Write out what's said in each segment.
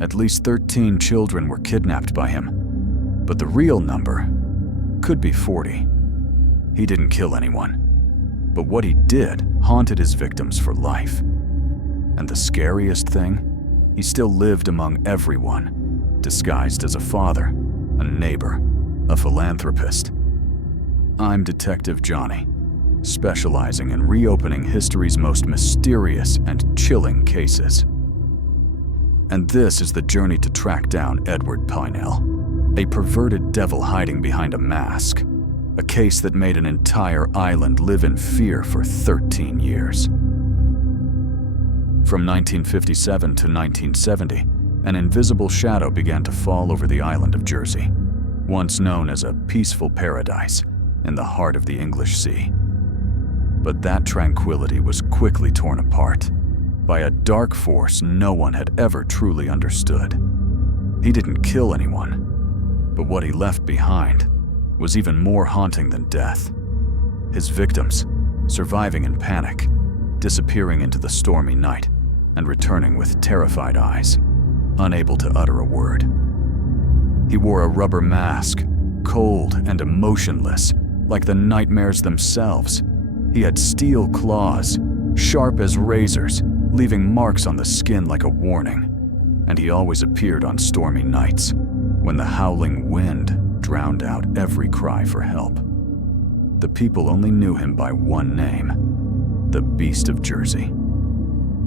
At least 13 children were kidnapped by him, but the real number could be 40. He didn't kill anyone, but what he did haunted his victims for life. And the scariest thing, he still lived among everyone, disguised as a father, a neighbor, a philanthropist. I'm Detective Johnny, specializing in reopening history's most mysterious and chilling cases. And this is the journey to track down Edward Pinell, a perverted devil hiding behind a mask, a case that made an entire island live in fear for 13 years. From 1957 to 1970, an invisible shadow began to fall over the island of Jersey, once known as a peaceful paradise in the heart of the English Sea. But that tranquility was quickly torn apart by a dark force no one had ever truly understood. He didn't kill anyone, but what he left behind was even more haunting than death. His victims, surviving in panic, disappearing into the stormy night and returning with terrified eyes, unable to utter a word. He wore a rubber mask, cold and emotionless, like the nightmares themselves. He had steel claws, sharp as razors, leaving marks on the skin like a warning. And he always appeared on stormy nights, when the howling wind drowned out every cry for help. The people only knew him by one name, the Beast of Jersey.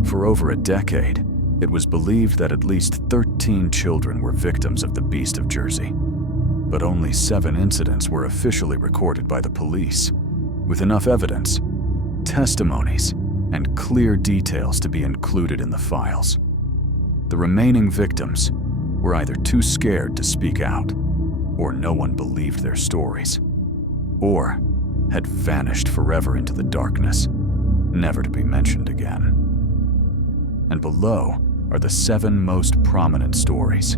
For over a decade, it was believed that at least 13 children were victims of the Beast of Jersey, but only 7 incidents were officially recorded by the police, with enough evidence, testimonies, and clear details to be included in the files. The remaining victims were either too scared to speak out, or no one believed their stories, or had vanished forever into the darkness, never to be mentioned again. And below are the 7 most prominent stories,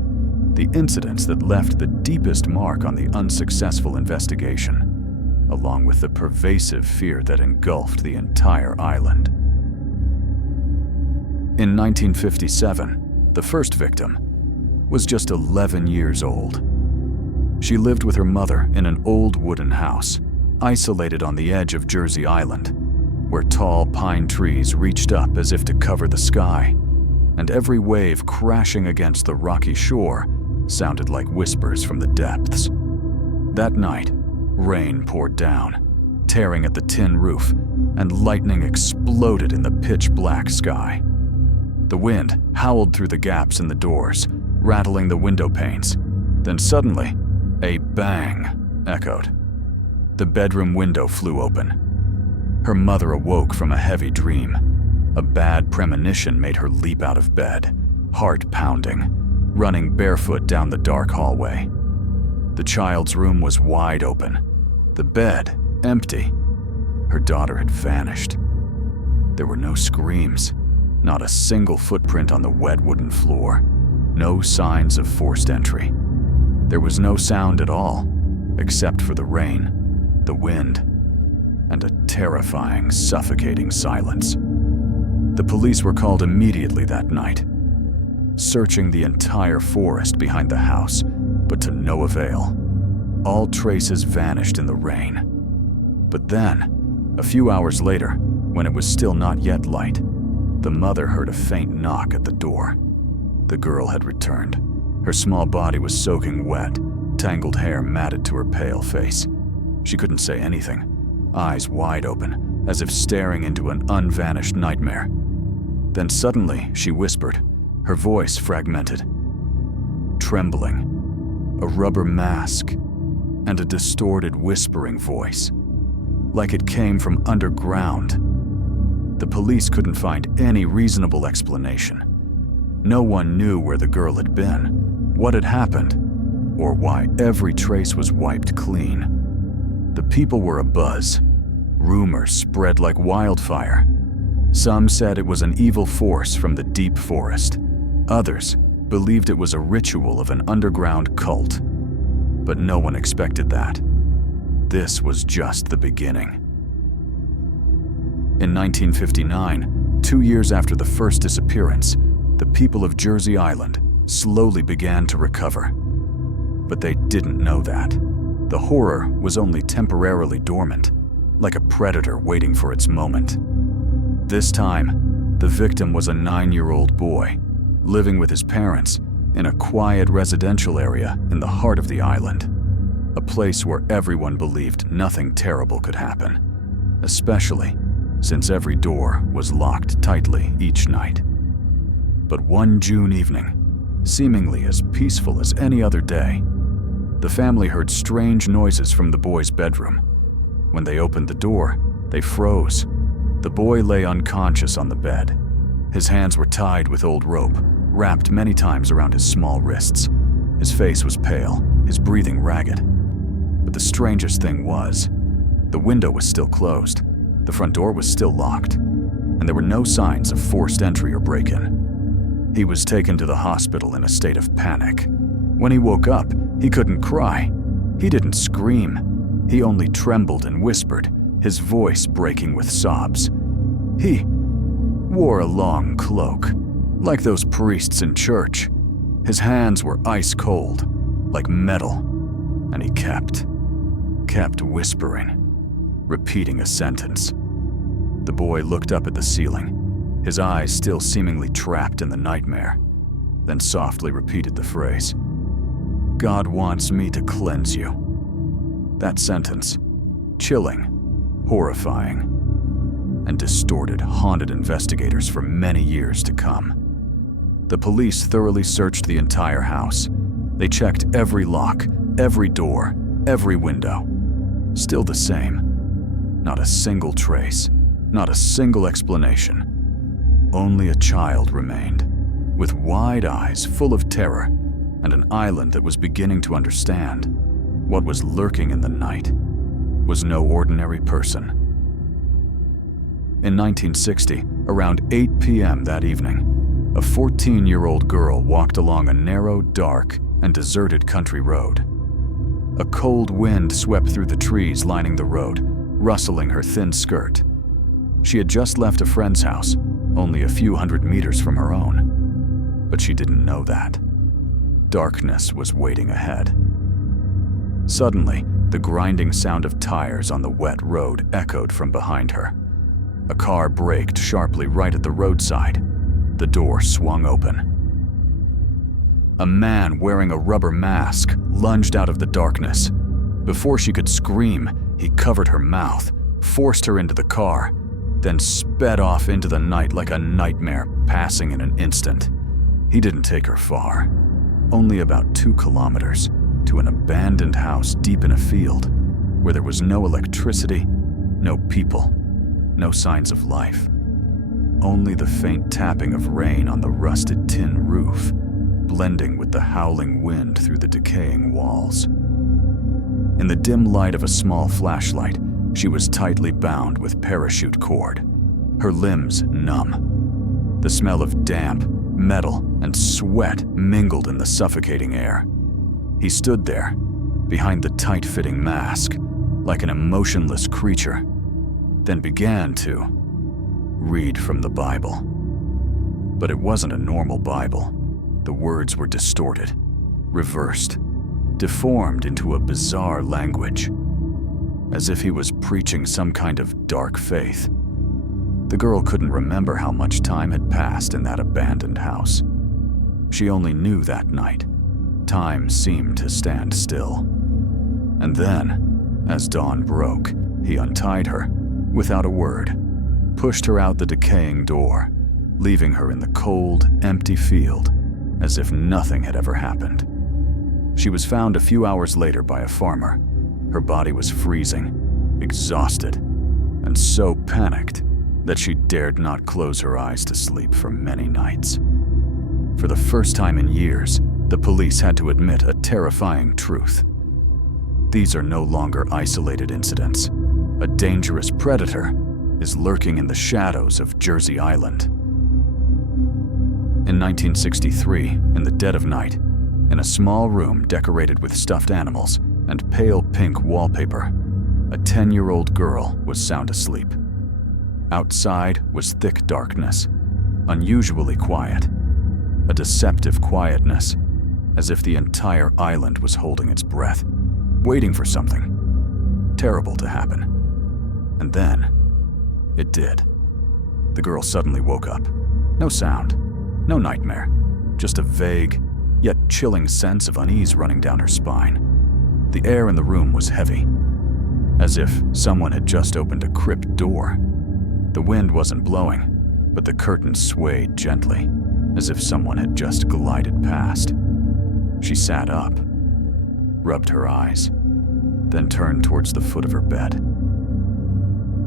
the incidents that left the deepest mark on the unsuccessful investigation, along with the pervasive fear that engulfed the entire island. In 1957, the first victim was just 11 years old. She lived with her mother in an old wooden house, isolated on the edge of Jersey Island, where tall pine trees reached up as if to cover the sky, and every wave crashing against the rocky shore sounded like whispers from the depths. That night, rain poured down, tearing at the tin roof, and lightning exploded in the pitch-black sky. The wind howled through the gaps in the doors, rattling the window panes. Then suddenly, a bang echoed. The bedroom window flew open. Her mother awoke from a heavy dream. A bad premonition made her leap out of bed, heart pounding, running barefoot down the dark hallway. The child's room was wide open, the bed empty. Her daughter had vanished. There were no screams, not a single footprint on the wet wooden floor, no signs of forced entry. There was no sound at all, except for the rain, the wind, and a terrifying, suffocating silence. The police were called immediately that night, searching the entire forest behind the house, but to no avail. All traces vanished in the rain. But then, a few hours later, when it was still not yet light, the mother heard a faint knock at the door. The girl had returned. Her small body was soaking wet, tangled hair matted to her pale face. She couldn't say anything, eyes wide open, as if staring into an unvanished nightmare. Then suddenly, she whispered, her voice fragmented, trembling, a rubber mask, and a distorted whispering voice, like it came from underground. The police couldn't find any reasonable explanation. No one knew where the girl had been, what had happened, or why every trace was wiped clean. The people were abuzz. Rumors spread like wildfire. Some said it was an evil force from the deep forest. Others believed it was a ritual of an underground cult. But no one expected that. This was just the beginning. In 1959, 2 years after the first disappearance, the people of Jersey Island slowly began to recover. But they didn't know that. The horror was only temporarily dormant, like a predator waiting for its moment. This time, the victim was a 9-year-old boy, living with his parents in a quiet residential area in the heart of the island, a place where everyone believed nothing terrible could happen, especially since every door was locked tightly each night. But one June evening, seemingly as peaceful as any other day, the family heard strange noises from the boy's bedroom. When they opened the door, they froze. The boy lay unconscious on the bed. His hands were tied with old rope, wrapped many times around his small wrists. His face was pale, his breathing ragged. But the strangest thing was, the window was still closed, the front door was still locked, and there were no signs of forced entry or break-in. He was taken to the hospital in a state of panic. When he woke up, he couldn't cry. He didn't scream. He only trembled and whispered, his voice breaking with sobs. He wore a long cloak, like those priests in church. His hands were ice cold, like metal, and he kept whispering, repeating a sentence. The boy looked up at the ceiling, his eyes still seemingly trapped in the nightmare, then softly repeated the phrase, "God wants me to cleanse you." That sentence, chilling, horrifying, and distorted, haunted investigators for many years to come. The police thoroughly searched the entire house. They checked every lock, every door, every window. Still the same. Not a single trace, not a single explanation. Only a child remained, with wide eyes full of terror, and an island that was beginning to understand what was lurking in the night was no ordinary person. In 1960, around 8 p.m. that evening, a 14-year-old girl walked along a narrow, dark, and deserted country road. A cold wind swept through the trees lining the road, rustling her thin skirt. She had just left a friend's house, only a few hundred meters from her own. But she didn't know that. Darkness was waiting ahead. Suddenly, the grinding sound of tires on the wet road echoed from behind her. A car braked sharply right at the roadside. The door swung open. A man wearing a rubber mask lunged out of the darkness. Before she could scream, he covered her mouth, forced her into the car, then sped off into the night like a nightmare, passing in an instant. He didn't take her far, only about 2 kilometers, to an abandoned house deep in a field, where there was no electricity, no people, no signs of life. Only the faint tapping of rain on the rusted tin roof, blending with the howling wind through the decaying walls. In the dim light of a small flashlight, she was tightly bound with parachute cord, her limbs numb. The smell of damp, metal, and sweat mingled in the suffocating air. He stood there, behind the tight-fitting mask, like an emotionless creature, then began to read from the Bible. But it wasn't a normal Bible. The words were distorted, reversed, deformed into a bizarre language, as if he was preaching some kind of dark faith. The girl couldn't remember how much time had passed in that abandoned house. She only knew that night, time seemed to stand still. And then, as dawn broke, he untied her, without a word, pushed her out the decaying door, leaving her in the cold, empty field, as if nothing had ever happened. She was found a few hours later by a farmer. Her body was freezing, exhausted, and so panicked that she dared not close her eyes to sleep for many nights. For the first time in years, the police had to admit a terrifying truth. These are no longer isolated incidents. A dangerous predator is lurking in the shadows of Jersey Island. In 1963, in the dead of night, in a small room decorated with stuffed animals and pale pink wallpaper, a 10-year-old girl was sound asleep. Outside was thick darkness, unusually quiet. a deceptive quietness, as if the entire island was holding its breath, waiting for something terrible to happen. And then, it did. The girl suddenly woke up. No sound, no nightmare, just a vague, yet chilling sense of unease running down her spine. The air in the room was heavy, as if someone had just opened a crypt door. The wind wasn't blowing, but the curtains swayed gently, as if someone had just glided past. She sat up, rubbed her eyes, then turned towards the foot of her bed.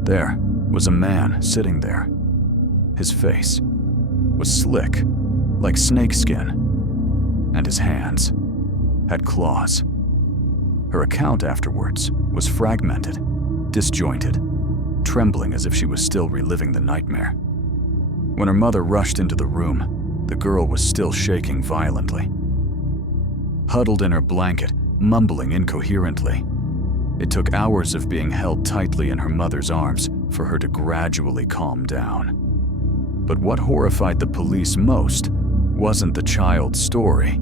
There was a man sitting there. His face was slick, like snakeskin, and his hands had claws. Her account afterwards was fragmented, disjointed, trembling as if she was still reliving the nightmare. When her mother rushed into the room, the girl was still shaking violently. Huddled in her blanket, mumbling incoherently. It took hours of being held tightly in her mother's arms for her to gradually calm down. But what horrified the police most wasn't the child's story.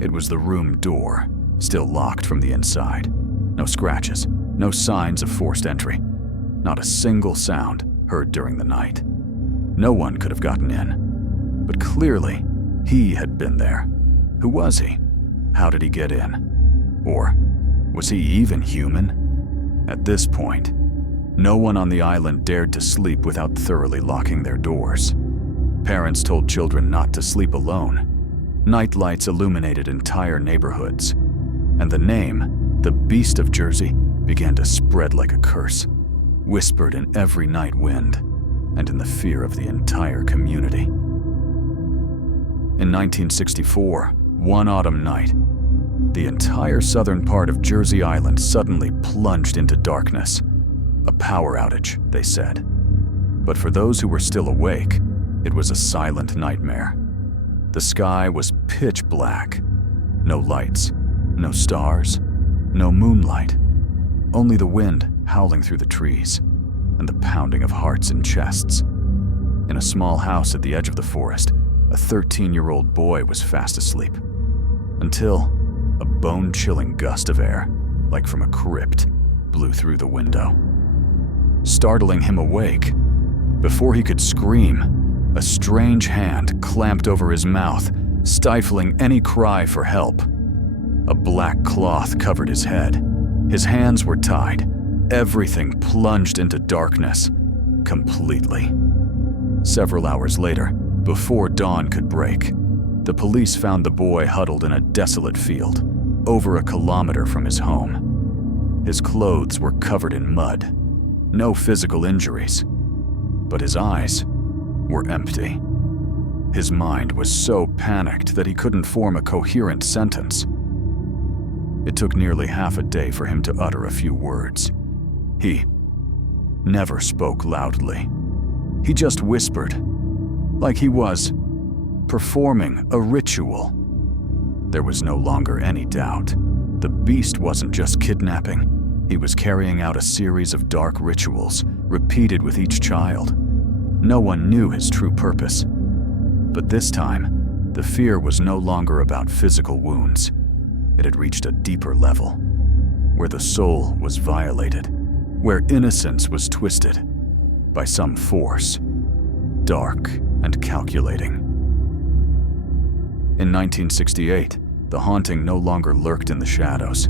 It was the room door, still locked from the inside. No scratches, no signs of forced entry. Not a single sound heard during the night. No one could have gotten in. But clearly, he had been there. Who was he? How did he get in? Or was he even human? At this point, no one on the island dared to sleep without thoroughly locking their doors. Parents told children not to sleep alone. Night lights illuminated entire neighborhoods. And the name, the Beast of Jersey, began to spread like a curse, whispered in every night wind, and in the fear of the entire community. In 1964, one autumn night, the entire southern part of Jersey Island suddenly plunged into darkness. A power outage, they said. But for those who were still awake, it was a silent nightmare. The sky was pitch black. No lights, no stars, no moonlight. Only the wind howling through the trees and the pounding of hearts in chests. In a small house at the edge of the forest, a 13-year-old boy was fast asleep. Until a bone-chilling gust of air, like from a crypt, blew through the window, startling him awake. Before he could scream, a strange hand clamped over his mouth, stifling any cry for help. A black cloth covered his head. His hands were tied. Everything plunged into darkness, completely. Several hours later, before dawn could break, the police found the boy huddled in a desolate field, over a kilometer from his home. His clothes were covered in mud. No physical injuries. But his eyes were empty. His mind was so panicked that he couldn't form a coherent sentence. It took nearly half a day for him to utter a few words. He never spoke loudly. He just whispered, like he was performing a ritual. There was no longer any doubt. The beast wasn't just kidnapping. He was carrying out a series of dark rituals, repeated with each child. No one knew his true purpose. But this time, the fear was no longer about physical wounds. It had reached a deeper level, where the soul was violated, where innocence was twisted by some force, dark and calculating. In 1968, the haunting no longer lurked in the shadows.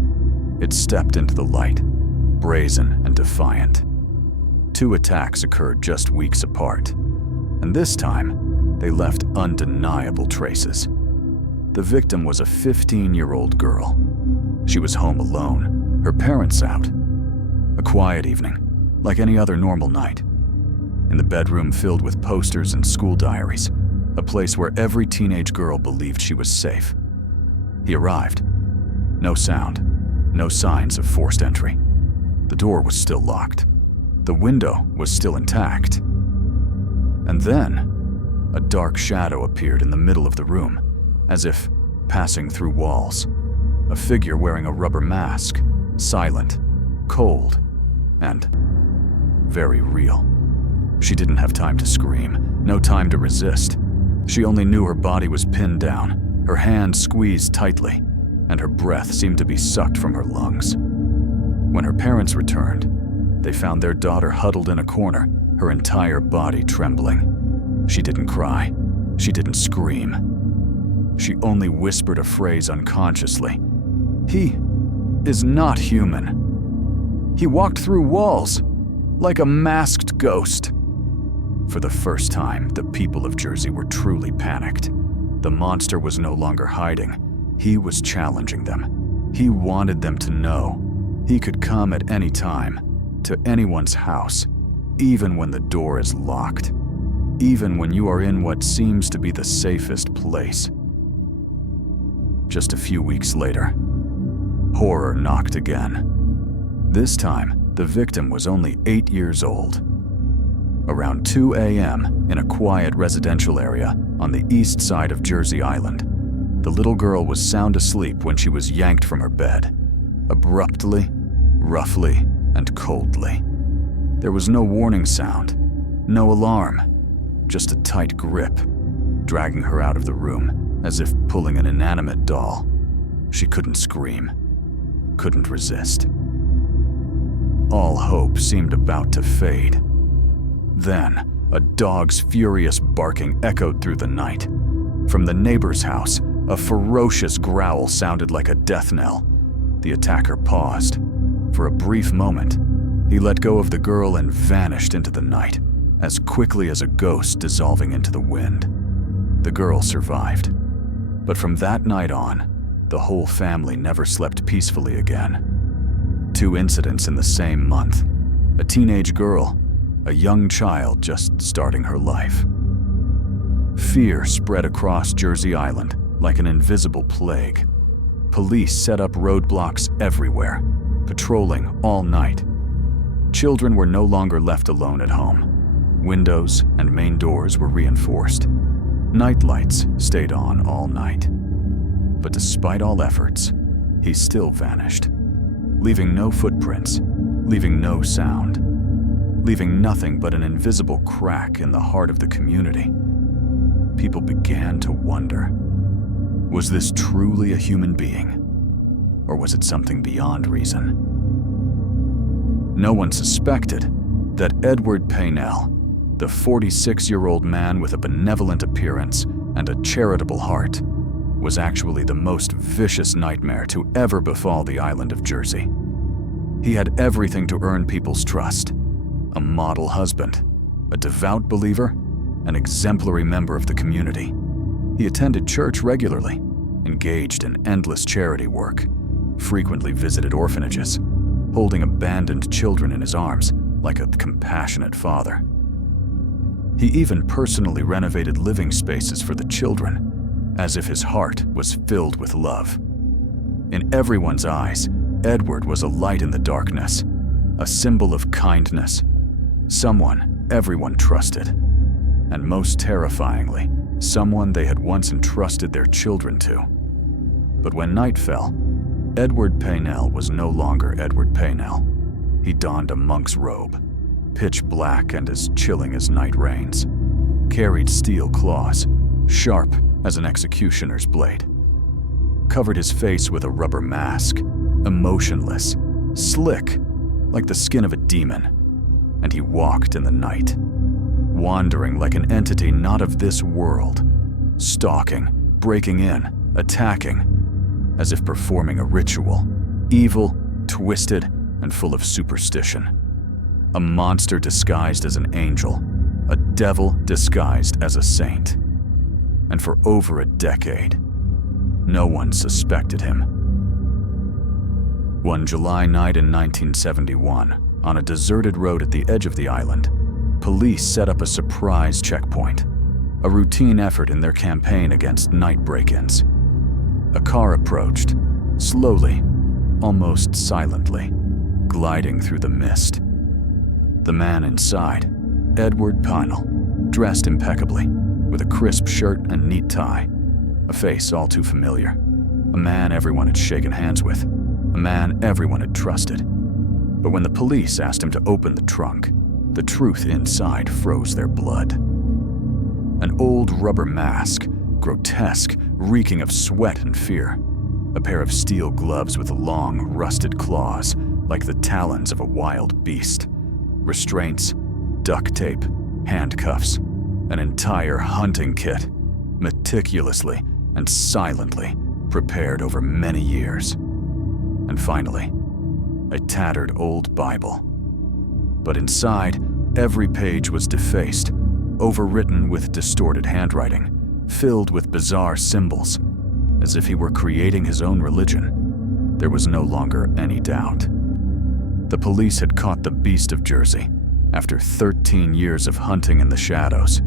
It stepped into the light, brazen and defiant. 2 attacks occurred just weeks apart, and this time, they left undeniable traces. The victim was a 15-year-old girl. She was home alone, her parents out. A quiet evening, like any other normal night. In the bedroom filled with posters and school diaries, a place where every teenage girl believed she was safe. He arrived. No sound, no signs of forced entry. The door was still locked. The window was still intact. And then, a dark shadow appeared in the middle of the room, as if passing through walls. A figure wearing a rubber mask, silent, cold, and very real. She didn't have time to scream, no time to resist. She only knew her body was pinned down, her hands squeezed tightly, and her breath seemed to be sucked from her lungs. When her parents returned, they found their daughter huddled in a corner, her entire body trembling. She didn't cry. She didn't scream. She only whispered a phrase unconsciously. "He is not human. He walked through walls, like a masked ghost." For the first time, the people of Jersey were truly panicked. The monster was no longer hiding. He was challenging them. He wanted them to know he could come at any time, to anyone's house, even when the door is locked, even when you are in what seems to be the safest place. Just a few weeks later, horror knocked again. This time, the victim was only 8 years old. Around 2 a.m., in a quiet residential area on the east side of Jersey Island, the little girl was sound asleep when she was yanked from her bed, abruptly, roughly, and coldly. There was no warning sound, no alarm, just a tight grip, dragging her out of the room as if pulling an inanimate doll. She couldn't scream, couldn't resist. All hope seemed about to fade. Then, a dog's furious barking echoed through the night. From the neighbor's house, a ferocious growl sounded like a death knell. The attacker paused. For a brief moment, he let go of the girl and vanished into the night, as quickly as a ghost dissolving into the wind. The girl survived. But from that night on, the whole family never slept peacefully again. 2 incidents in the same month. A teenage girl, a young child just starting her life. Fear spread across Jersey Island like an invisible plague. Police set up roadblocks everywhere, patrolling all night. Children were no longer left alone at home. Windows and main doors were reinforced. Night lights stayed on all night. But despite all efforts, he still vanished, leaving no footprints, leaving no sound, leaving nothing but an invisible crack in the heart of the community. People began to wonder, was this truly a human being? Or was it something beyond reason? No one suspected that Edward Paynell, the 46-year-old man with a benevolent appearance and a charitable heart, was actually the most vicious nightmare to ever befall the island of Jersey. He had everything to earn people's trust: a model husband, a devout believer, an exemplary member of the community. He attended church regularly, engaged in endless charity work, frequently visited orphanages, holding abandoned children in his arms like a compassionate father. He even personally renovated living spaces for the children, as if his heart was filled with love. In everyone's eyes, Edward was a light in the darkness, a symbol of kindness, someone everyone trusted, and most terrifyingly, someone they had once entrusted their children to. But when night fell, Edward Paynell was no longer Edward Paynell. He donned a monk's robe, pitch black and as chilling as night rains, carried steel claws, sharp as an executioner's blade, covered his face with a rubber mask, emotionless, slick, like the skin of a demon, and he walked in the night, wandering like an entity not of this world, stalking, breaking in, attacking, as if performing a ritual, evil, twisted, and full of superstition. A monster disguised as an angel, a devil disguised as a saint. And for over a decade, no one suspected him. One July night in 1971, on a deserted road at the edge of the island, police set up a surprise checkpoint, a routine effort in their campaign against night break-ins. A car approached, slowly, almost silently, gliding through the mist. The man inside, Edward Paynell, dressed impeccably, with a crisp shirt and neat tie, a face all too familiar, a man everyone had shaken hands with, a man everyone had trusted. But when the police asked him to open the trunk, the truth inside froze their blood. An old rubber mask, grotesque, reeking of sweat and fear. A pair of steel gloves with long, rusted claws, like the talons of a wild beast. Restraints, duct tape, handcuffs, an entire hunting kit, meticulously and silently prepared over many years. And finally, a tattered old Bible. But inside, every page was defaced, overwritten with distorted handwriting, filled with bizarre symbols, as if he were creating his own religion. There was no longer any doubt. The police had caught the beast of Jersey after 13 years of hunting in the shadows.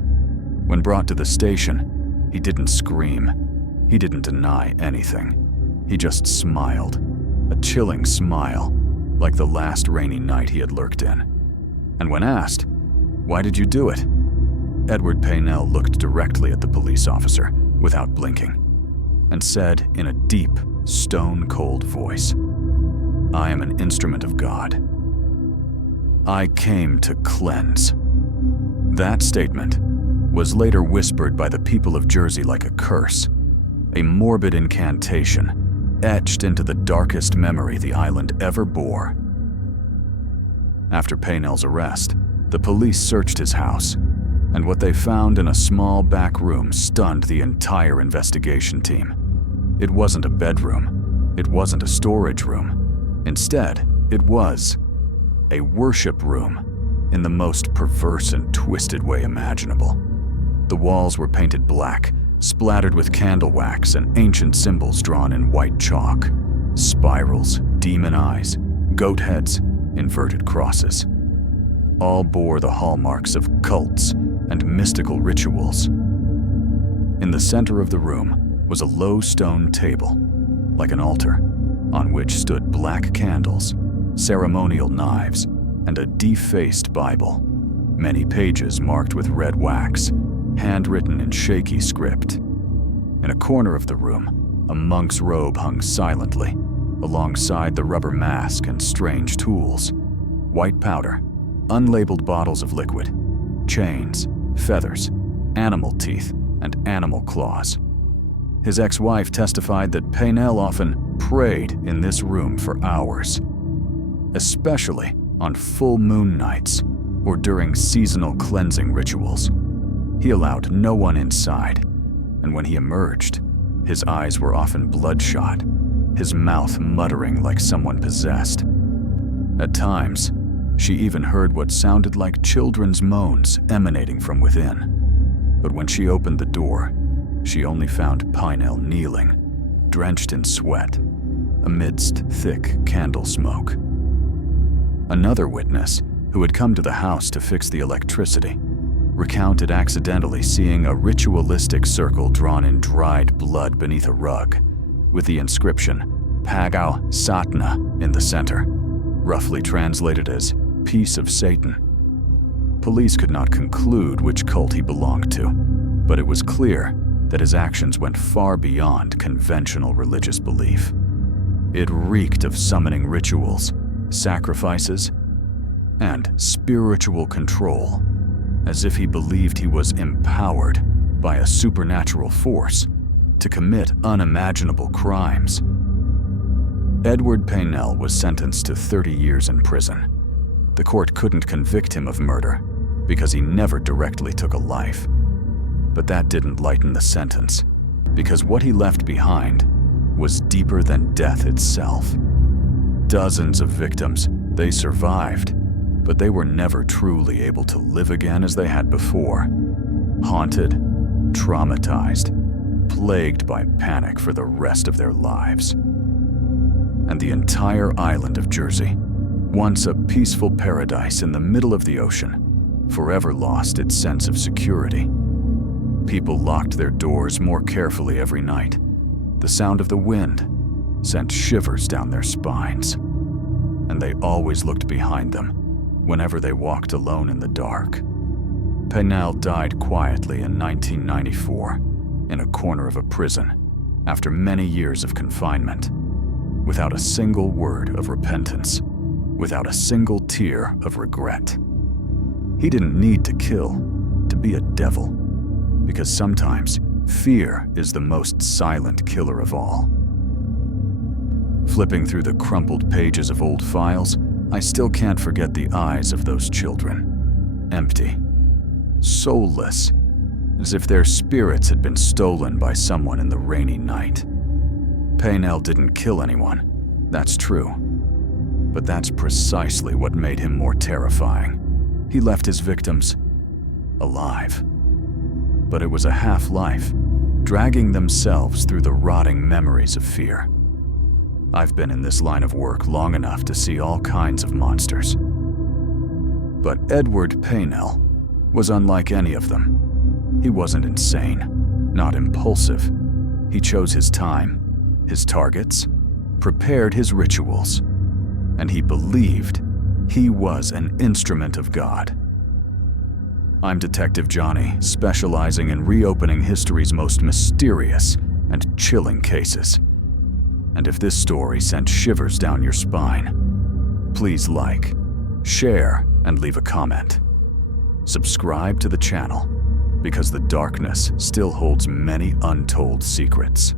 When brought to the station, he didn't scream. He didn't deny anything. He just smiled, a chilling smile, like the last rainy night he had lurked in. And when asked, "Why did you do it?" Edward Paynell looked directly at the police officer without blinking and said in a deep, stone-cold voice, "I am an instrument of God. I came to cleanse." That statement was later whispered by the people of Jersey like a curse, a morbid incantation etched into the darkest memory the island ever bore. After Paynell's arrest, the police searched his house, and what they found in a small back room stunned the entire investigation team. It wasn't a bedroom. It wasn't a storage room. Instead, it was a worship room in the most perverse and twisted way imaginable. The walls were painted black, splattered with candle wax and ancient symbols drawn in white chalk. Spirals, demon eyes, goat heads, inverted crosses. All bore the hallmarks of cults and mystical rituals. In the center of the room was a low stone table, like an altar, on which stood black candles, ceremonial knives, and a defaced Bible, many pages marked with red wax, handwritten in shaky script. In a corner of the room, a monk's robe hung silently, alongside the rubber mask and strange tools, white powder, unlabeled bottles of liquid, chains, feathers, animal teeth, and animal claws. His ex-wife testified that Paynell often prayed in this room for hours, especially on full moon nights or during seasonal cleansing rituals. He allowed no one inside, and when he emerged, his eyes were often bloodshot, his mouth muttering like someone possessed. At times, she even heard what sounded like children's moans emanating from within. But when she opened the door, she only found Paynell kneeling, drenched in sweat, amidst thick candle smoke. Another witness, who had come to the house to fix the electricity, recounted accidentally seeing a ritualistic circle drawn in dried blood beneath a rug, with the inscription Pagao Satna in the center, roughly translated as Piece of Satan. Police could not conclude which cult he belonged to, but it was clear that his actions went far beyond conventional religious belief. It reeked of summoning rituals, sacrifices, and spiritual control, as if he believed he was empowered by a supernatural force to commit unimaginable crimes. Edward Paynell was sentenced to 30 years in prison. The court couldn't convict him of murder because he never directly took a life. But that didn't lighten the sentence, because what he left behind was deeper than death itself. Dozens of victims, they survived, but they were never truly able to live again as they had before. Haunted, traumatized, plagued by panic for the rest of their lives. And the entire island of Jersey, once a peaceful paradise in the middle of the ocean, forever lost its sense of security. People locked their doors more carefully every night. The sound of the wind sent shivers down their spines. And they always looked behind them whenever they walked alone in the dark. Paynell died quietly in 1994 in a corner of a prison after many years of confinement, without a single word of repentance, without a single tear of regret. He didn't need to kill to be a devil. because sometimes fear is the most silent killer of all. Flipping through the crumpled pages of old files, I still can't forget the eyes of those children. Empty, soulless, as if their spirits had been stolen by someone in the rainy night. Paynell didn't kill anyone, that's true. But that's precisely what made him more terrifying. He left his victims alive. But it was a half-life, dragging themselves through the rotting memories of fear. I've been in this line of work long enough to see all kinds of monsters. But Edward Paynell was unlike any of them. He wasn't insane, not impulsive. He chose his time, his targets, prepared his rituals, and he believed he was an instrument of God. I'm Detective Johnny, specializing in reopening history's most mysterious and chilling cases. And if this story sent shivers down your spine, please like, share, and leave a comment. Subscribe to the channel, because the darkness still holds many untold secrets.